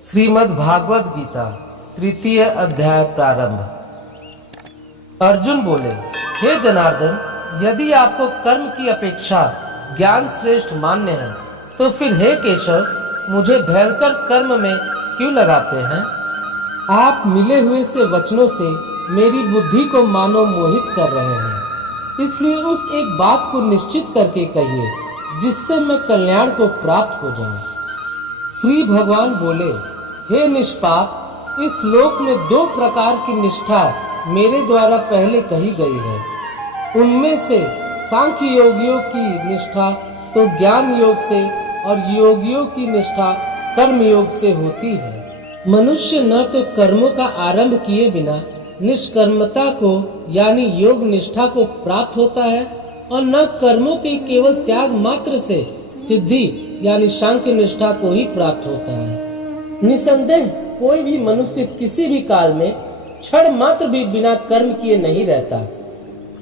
श्रीमद् भागवत गीता तृतीय अध्याय प्रारंभ। अर्जुन बोले, हे जनार्दन, यदि आपको कर्म की अपेक्षा ज्ञान श्रेष्ठ मान्य है तो फिर हे केशव, मुझे भयंकर कर्म में क्यों लगाते हैं? आप मिले हुए से वचनों से मेरी बुद्धि को मानो मोहित कर रहे हैं। इसलिए उस एक बात को निश्चित करके कहिए जिससे मैं कल्याण को प्राप्त हो जाऊं। श्री भगवान बोले, हे निष्पाप, इस लोक में दो प्रकार की निष्ठा मेरे द्वारा पहले कही गई है। उनमें से सांख्य योगियों की निष्ठा तो ज्ञान योग से और योगियों की निष्ठा कर्म योग से होती है। मनुष्य न तो कर्मों का आरंभ किए बिना निष्कर्मता को यानी योग निष्ठा को प्राप्त होता है और न कर्मों के केवल त्याग मात्र से सिद्धि यानी सांख्य निष्ठा को ही प्राप्त होता है। निसंदेह कोई भी मनुष्य किसी भी काल में क्षण मात्र भी बिना कर्म किए नहीं रहता,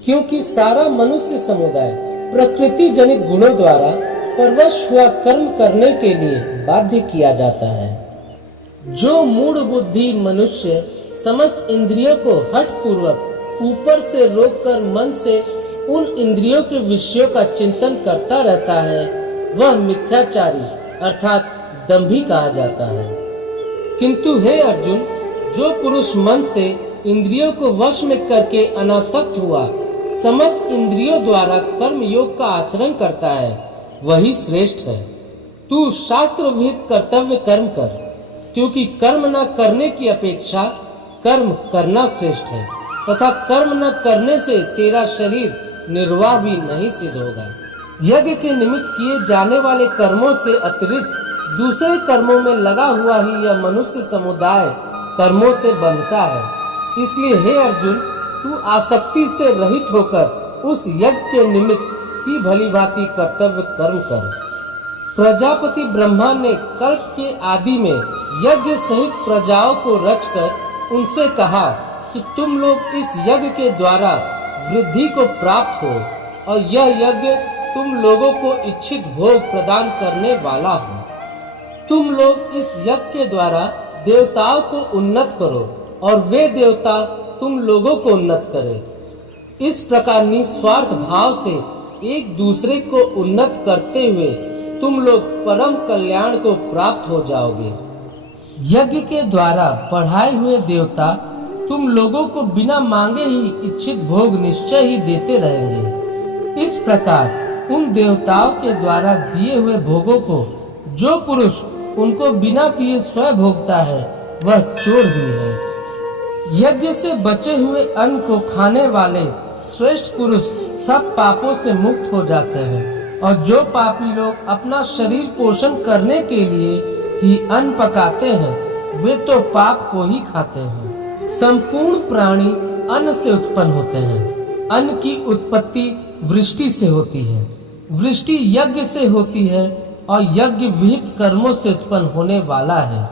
क्योंकि सारा मनुष्य समुदाय प्रकृति जनित गुणों द्वारा परवश हुआ कर्म करने के लिए बाध्य किया जाता है। जो मूढ़ बुद्धि मनुष्य समस्त इंद्रियों को हठ पूर्वक ऊपर से रोककर मन से उन इंद्रियों के विषयों का चिंतन करता रहता है, वह मिथ्याचारी अर्थात दंभी कहा जाता है। किंतु हे अर्जुन, जो पुरुष मन से इंद्रियों को वश में करके अनासक्त हुआ समस्त इंद्रियों द्वारा कर्म योग का आचरण करता है, वही श्रेष्ठ है। तू शास्त्र विहित कर्तव्य कर्म कर, क्योंकि कर्म न करने की अपेक्षा कर्म करना श्रेष्ठ है, तथा कर्म न करने से तेरा शरीर निर्वाह भी नहीं सिद्ध होगा। यज्ञ के निमित्त किए जाने वाले कर्मों से अतिरिक्त दूसरे कर्मों में लगा हुआ ही यह मनुष्य समुदाय कर्मों से बंधता है। इसलिए हे अर्जुन, तू आसक्ति से रहित होकर उस यज्ञ के निमित्त ही भली भांति कर्तव्य कर्म कर। प्रजापति ब्रह्मा ने कल्प के आदि में यज्ञ सहित प्रजाओं को रचकर उनसे कहा कि तुम लोग इस यज्ञ के द्वारा वृद्धि को प्राप्त हो और यह यज्ञ तुम लोगों को इच्छित भोग प्रदान करने वाला हो। तुम लोग इस यज्ञ के द्वारा देवताओं को उन्नत करो और वे देवता तुम लोगों को उन्नत करें। इस प्रकार निस्वार्थ भाव से एक दूसरे को उन्नत करते हुए तुम लोग परम कल्याण को प्राप्त हो जाओगे। यज्ञ के द्वारा बढ़ाए हुए देवता तुम लोगों को बिना मांगे ही इच्छित भोग निश्चय ही देते रहेंगे। इस प्रकार उन देवताओं के द्वारा दिए हुए भोगों को जो पुरुष उनको बिना दिए स्वयं भोगता है, वह चोर ही है। यज्ञ से बचे हुए अन्न को खाने वाले श्रेष्ठ पुरुष सब पापों से मुक्त हो जाते हैं, और जो पापी लोग अपना शरीर पोषण करने के लिए ही अन्न पकाते हैं, वे तो पाप को ही खाते हैं। संपूर्ण प्राणी अन्न से उत्पन्न होते हैं। अन्न की उत्पत्ति वृष्टि से होती है, वृष्टि यज्ञ से होती है और यज्ञ विहित कर्मों से उत्पन्न होने वाला है।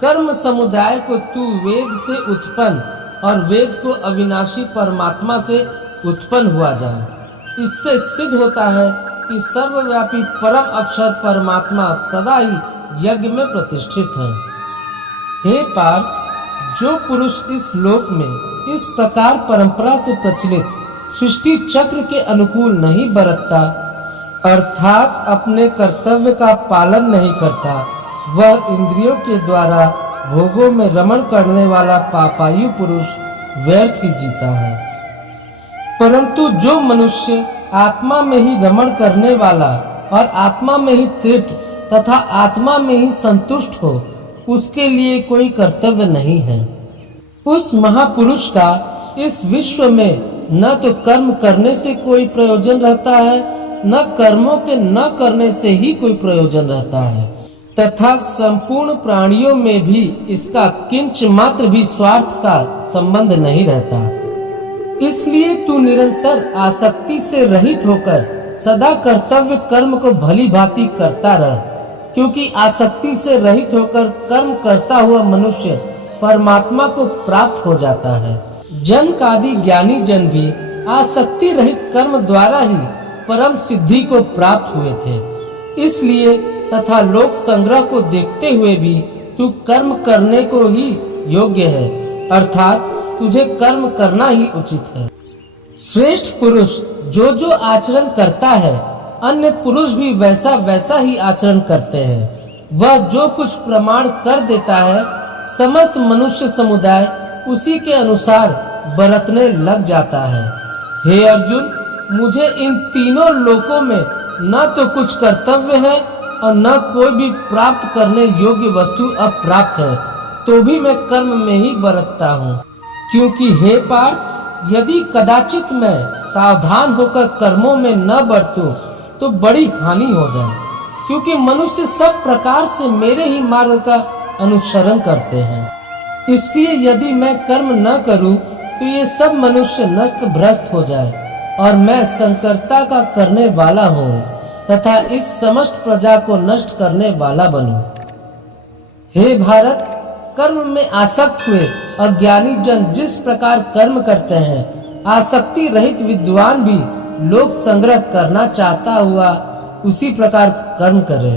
कर्म समुदाय को तू वेद से उत्पन्न और वेद को अविनाशी परमात्मा से उत्पन्न हुआ जान। इससे सिद्ध होता है कि सर्वव्यापी परम अक्षर परमात्मा सदा ही यज्ञ में प्रतिष्ठित है। हे पार्थ, जो पुरुष इस लोक में इस प्रकार परंपरा से प्रचलित सृष्टि चक्र के अनुकूल नहीं बरतता अर्थात अपने कर्तव्य का पालन नहीं करता, वह इंद्रियों के द्वारा भोगों में रमण करने वाला पापायु पुरुष व्यर्थ ही जीता है। परंतु जो मनुष्य आत्मा में ही रमण करने वाला और आत्मा में ही तृप्त तथा आत्मा में ही संतुष्ट हो, उसके लिए कोई कर्तव्य नहीं है। उस महापुरुष का इस विश्व में न तो कर्म करने से कोई प्रयोजन रहता है, न कर्मों के न करने से ही कोई प्रयोजन रहता है, तथा संपूर्ण प्राणियों में भी इसका किंच मात्र भी स्वार्थ का संबंध नहीं रहता। इसलिए तू निरंतर आसक्ति से रहित होकर सदा कर्तव्य कर्म को भली भांति करता रह, क्योंकि आसक्ति से रहित होकर कर्म करता हुआ मनुष्य परमात्मा को प्राप्त हो जाता है। जनक आदि ज्ञानी जन भी आसक्ति रहित कर्म द्वारा ही परम सिद्धि को प्राप्त हुए थे। इसलिए तथा लोक संग्रह को देखते हुए भी तू कर्म करने को ही योग्य है, अर्थात तुझे कर्म करना ही उचित है। श्रेष्ठ पुरुष जो जो आचरण करता है, अन्य पुरुष भी वैसा वैसा ही आचरण करते हैं। वह जो कुछ प्रमाण कर देता है, समस्त मनुष्य समुदाय उसी के अनुसार बरतने लग जाता है। हे अर्जुन, मुझे इन तीनों लोकों में न तो कुछ कर्तव्य है और न कोई भी प्राप्त करने योग्य वस्तु अब प्राप्त है, तो भी मैं कर्म में ही बरतता हूँ। क्योंकि हे पार्थ, यदि कदाचित मैं सावधान होकर कर्मों में न बरतूं तो बड़ी हानि हो जाए, क्योंकि मनुष्य सब प्रकार से मेरे ही मार्ग का अनुसरण करते हैं। इसलिए यदि मैं कर्म न करूं तो ये सब मनुष्य नष्ट भ्रष्ट हो जाए और मैं संकर्ता का करने वाला हूँ तथा इस समस्त प्रजा को नष्ट करने वाला बनूं। हे भारत, कर्म में आसक्त हुए अज्ञानी जन जिस प्रकार कर्म करते हैं, आसक्ति रहित विद्वान भी लोक संग्रह करना चाहता हुआ उसी प्रकार कर्म करे।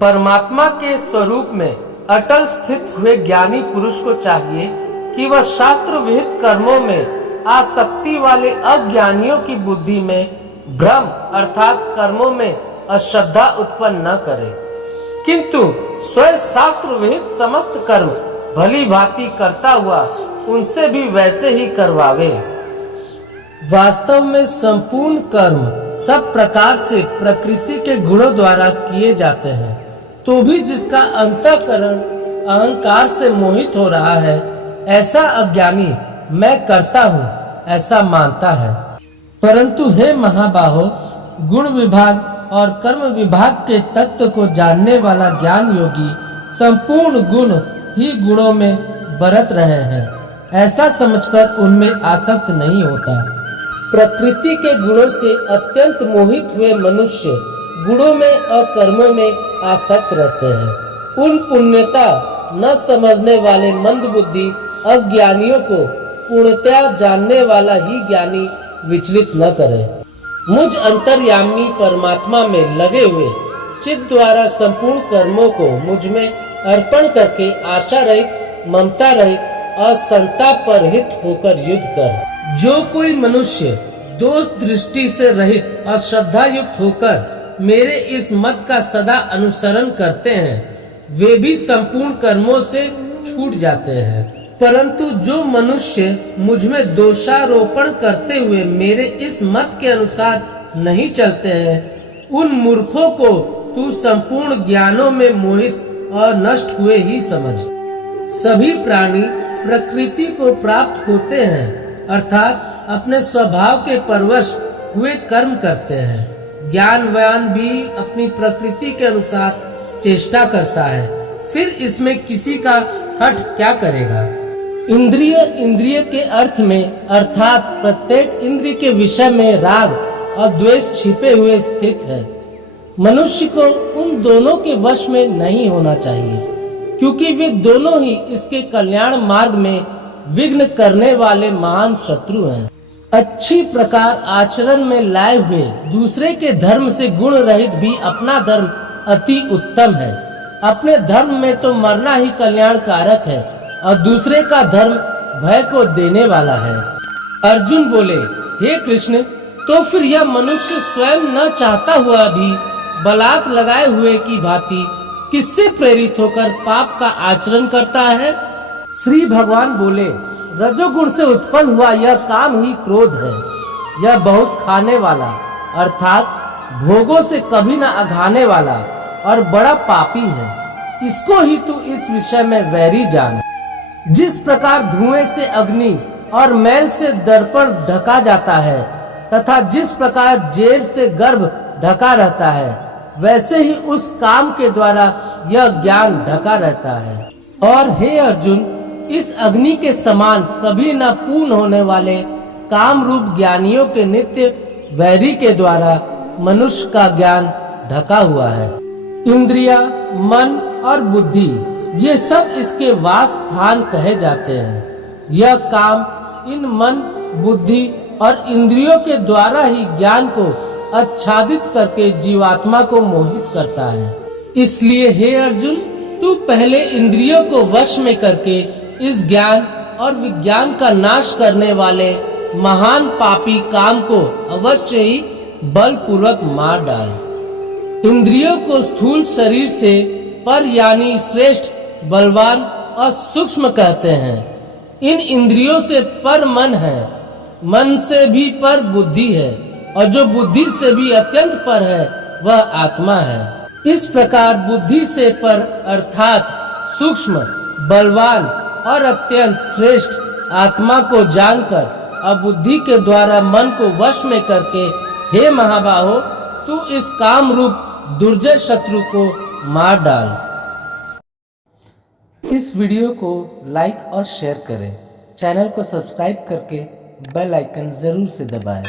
परमात्मा के स्वरूप में अटल स्थित हुए ज्ञानी पुरुष को चाहिए कि वह शास्त्र विहित कर्मों में आसक्ति वाले अज्ञानियों की बुद्धि में भ्रम अर्थात कर्मों में अश्रद्धा उत्पन्न न करे, किंतु स्वयं शास्त्र विहित समस्त कर्म भली भांति करता हुआ उनसे भी वैसे ही करवावे। वास्तव में संपूर्ण कर्म सब प्रकार से प्रकृति के गुणों द्वारा किए जाते हैं, तो भी जिसका अंतःकरण अहंकार से मोहित हो रहा है, ऐसा अज्ञानी मैं करता हूँ ऐसा मानता है। परंतु हे महाबाहो, गुण विभाग और कर्म विभाग के तत्व को जानने वाला ज्ञान योगी संपूर्ण गुण ही गुणों में बरत रहे हैं, ऐसा समझकर उनमें आसक्त नहीं होता। प्रकृति के गुणों से अत्यंत मोहित हुए मनुष्य गुणों में और कर्मों में आसक्त रहते हैं। उन पुण्यता न समझने वाले मंद बुद्धि अज्ञानियों को पूर्णतया जानने वाला ही ज्ञानी विचलित न करे। मुझ अंतर्यामी परमात्मा में लगे हुए चित्त द्वारा संपूर्ण कर्मों को मुझ में अर्पण करके आशा रहित, ममता रहित और संताप पर रहित होकर युद्ध कर। जो कोई मनुष्य दोष दृष्टि से रहित और श्रद्धा युक्त होकर मेरे इस मत का सदा अनुसरण करते हैं, वे भी संपूर्ण कर्मों से छूट जाते हैं। परंतु जो मनुष्य मुझ में दोषारोपण करते हुए मेरे इस मत के अनुसार नहीं चलते हैं, उन मूर्खों को तू संपूर्ण ज्ञानों में मोहित और नष्ट हुए ही समझ। सभी प्राणी प्रकृति को प्राप्त होते हैं, अर्थात अपने स्वभाव के परवश हुए कर्म करते हैं। ज्ञानवान भी अपनी प्रकृति के अनुसार चेष्टा करता है, फिर इसमें किसी का हठ क्या करेगा। इंद्रिय के अर्थ में अर्थात प्रत्येक इंद्रिय के विषय में राग और द्वेष छिपे हुए स्थित है। मनुष्य को उन दोनों के वश में नहीं होना चाहिए, क्योंकि वे दोनों ही इसके कल्याण मार्ग में विघ्न करने वाले महान शत्रु हैं। अच्छी प्रकार आचरण में लाए हुए दूसरे के धर्म से गुण रहित भी अपना धर्म अति उत्तम है। अपने धर्म में तो मरना ही कल्याण कारक है और दूसरे का धर्म भय को देने वाला है। अर्जुन बोले, हे कृष्ण, तो फिर यह मनुष्य स्वयं न चाहता हुआ भी बलात् लगाए हुए की भांति किससे प्रेरित होकर पाप का आचरण करता है। श्री भगवान बोले, रजोगुण से उत्पन्न हुआ यह काम ही क्रोध है। यह बहुत खाने वाला अर्थात भोगों से कभी न अघाने वाला और बड़ा पापी है। इसको ही तू इस विषय में वैरी जान। जिस प्रकार धुएं से अग्नि और मैल से दर्पण ढका जाता है तथा जिस प्रकार जेल से गर्भ ढका रहता है, वैसे ही उस काम के द्वारा यह ज्ञान ढका रहता है। और हे अर्जुन, इस अग्नि के समान कभी न पूर्ण होने वाले काम रूप ज्ञानियों के नित्य वैरी के द्वारा मनुष्य का ज्ञान ढका हुआ है। इंद्रिया, मन और बुद्धि ये सब इसके वास स्थान कहे जाते हैं। यह काम इन मन, बुद्धि और इंद्रियों के द्वारा ही ज्ञान को आच्छादित करके जीवात्मा को मोहित करता है। इसलिए हे अर्जुन, तू पहले इंद्रियों को वश में करके इस ज्ञान और विज्ञान का नाश करने वाले महान पापी काम को अवश्य ही बलपूर्वक मार डाल। इंद्रियों को स्थूल शरीर से पर यानी श्रेष्ठ, बलवान और सूक्ष्म कहते हैं। इन इंद्रियों से पर मन है, मन से भी पर बुद्धि है, और जो बुद्धि से भी अत्यंत पर है वह आत्मा है। इस प्रकार बुद्धि से पर अर्थात सूक्ष्म, बलवान और अत्यंत श्रेष्ठ आत्मा को जानकर और बुद्धि के द्वारा मन को वश में करके हे महाबाहो, तू इस काम रूप दुर्जय शत्रु को मार डाल। इस वीडियो को लाइक और शेयर करें। चैनल को सब्सक्राइब करके बेल आइकन जरूर से दबाएं।